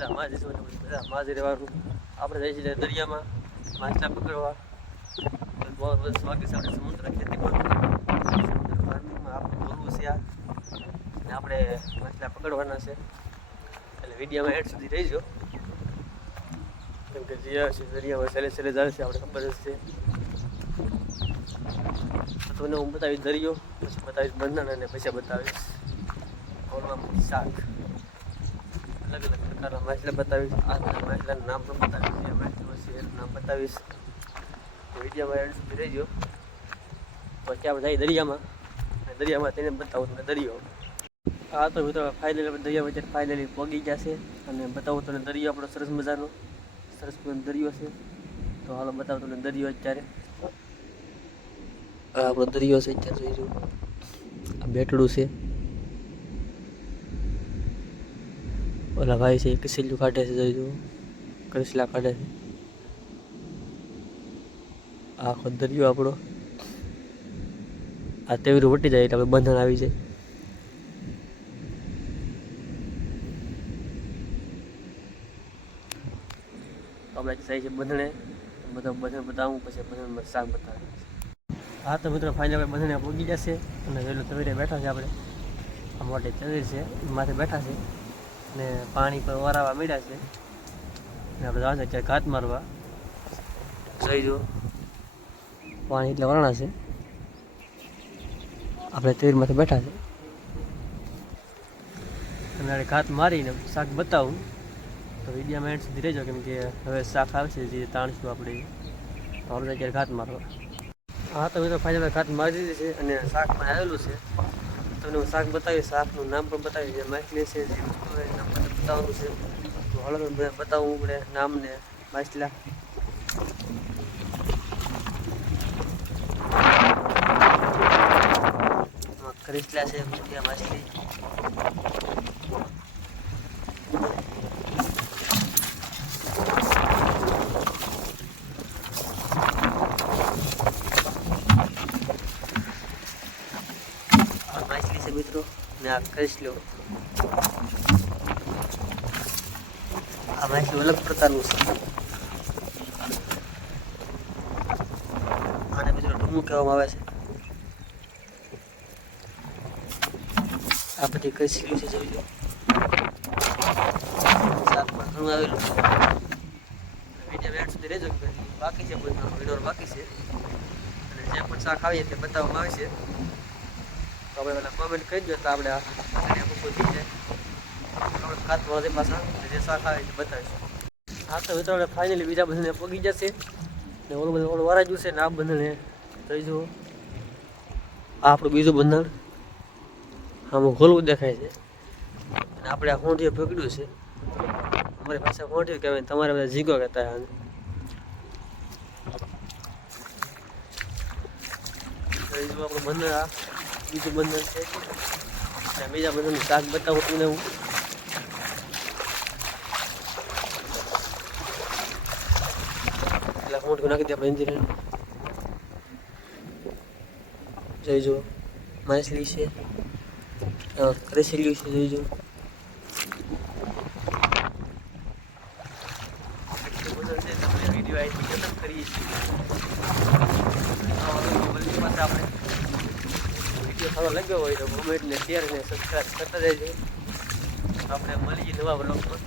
જઈશું અને પછી રહેવાનું. આપણે જઈએ છીએ દરિયામાં, માછલા પકડવા. બહુ બધું સ્વાગત છે આપણે સમુદ્ર ખેતીમાં. આપણે બોલવું છે આ. આપણે માછલા પકડવાના છે. એટલે વિડીયોમાં એડ સુધી રહીજો. કેમ કે જે છે દરિયામાં છેલ્લે છેલ્લે જાય છે, આપણે ખબર જ છે. તમને હું બતાવીશ દરિયો, પછી બતાવીશ બંધન અને પૈસા બતાવીશ. ઓલમાં શાક. અલગ અલગ પ્રકારના માછલા બતાવીશ. આ માછલાના નામ પણ બતાવીશ. જે માછલો હશે એનું નામ બતાવીશ. વિડીયોમાં એડ સુધી રહીજો. પછી આપણે જઈએ દરિયામાં. દરિયામાં તેને બતાવું તમને દરિયો. આ તો મિત્રો ફાઇનલી દરિયા વચ્ચે ફાઇનલી પગી ગયા છે. અને બતાવું તમને દરિયો આપણો સરસ મજાનો. સરસ દરિયો છે. તો હાલો બતાવું તમને દરિયો અત્યારે. આપણો દરિયો છે, અત્યારે જોઈશું આ બેટડું છે. ઓલા ભાઈ છે કિસેલું કાઢે છે, જોઈ જુઓ. કૃષ્લા કાઢે છે. આખો દરિયો આપણો. આ તેવરું વટી જાય એટલે બંધન આવી જાય. આપણે જાય છે બંધણે બધા બંધણ બતાવું, પછી બંધણ શાક બતાવે હા, તો મિત્રો ફાઇનલ બંધણે પહોંચી જશે. અને વહેલું તવીરે બેઠા છે આપણે. આ મોટી તવીર છે માથે બેઠા છે. ને પાણી પર વરાવા મળ્યા છે. ને આપણે જવાનું છે ઘાત મારવા. જોઈ જુઓ. પાણી એટલે વરણા છે. આપણે તેર માથે બેઠા છે. અને ઘાત મારીને શાક બતાવું. તો વિડીયોમાં એન્ડ સુધી રહેજો, કેમ કે હવે શાક આવશે જે તાણશું આપણે. તો આપણે અત્યારે ઘાત મારવા. હા, તો મિત્રો ફાઇનલ ઘાત મારી દીધી છે અને શાક પણ આવેલું છે. તમને હું શાક બતાવીશ શાકનું નામ પણ બતાવીશ જે માછલી છે, જે વસ્તુ બતાવવાનું છે. તો બતાવવું પડે નામ ને માછલા. કરિસલા છે મોટી માછલી આ માછલી છે મિત્રો, મેં આ કરિસલો આ માહિતી અલગ પ્રકારનું છે. આને મિત્રો ઢૂમું કહેવામાં આવે છે. આ બધી કસી છે જોઈ લો. શાક પણ ઘણું આવેલું રહેજો બાકી છે કોઈ બાકી છે. અને જે પણ શાક આવીએ તે બતાવવામાં આવે છે. તો આપણે પેલા કોમેન્ટ કરી તો આપણે શાક આવે બતાવીશું. હા તો મિત્રો ફાઇનલી બીજા બંધને પગી જશે. ને ઓલું બધું ઓલું વરાજ્યું છે ને આ બંધને જુઓ. આ આપણું બીજું બંધણ આમાં ખોલવું દેખાય છે. અને આપણે આ હોંઠીએ પકડ્યું છે. અમારી પાસે હોંઠી કહેવાય તમારે બધા જીગો કહેતા હોય આપણું બંધણ આ. બીજું બંધન છે બીજા બંધનનું શાક બતાવું તમને હું. એટલે મોટું નાખી દે આપણે ઇન્જિન જોઈ જુઓ. માછલી છે. કરેસેલ્યું છે, જોઈ જુઓ એટલું બધું છે તમને વીડિયો આવી ખતમ કરીએ છીએ પાછા આપણે વીડિયો સારો લાગ્યો હોય તો કોમેન્ટને શેર ને સબસ્ક્રાઈબ કરતા રહેજો આપણે મળીએ નવા બ્લોગમાં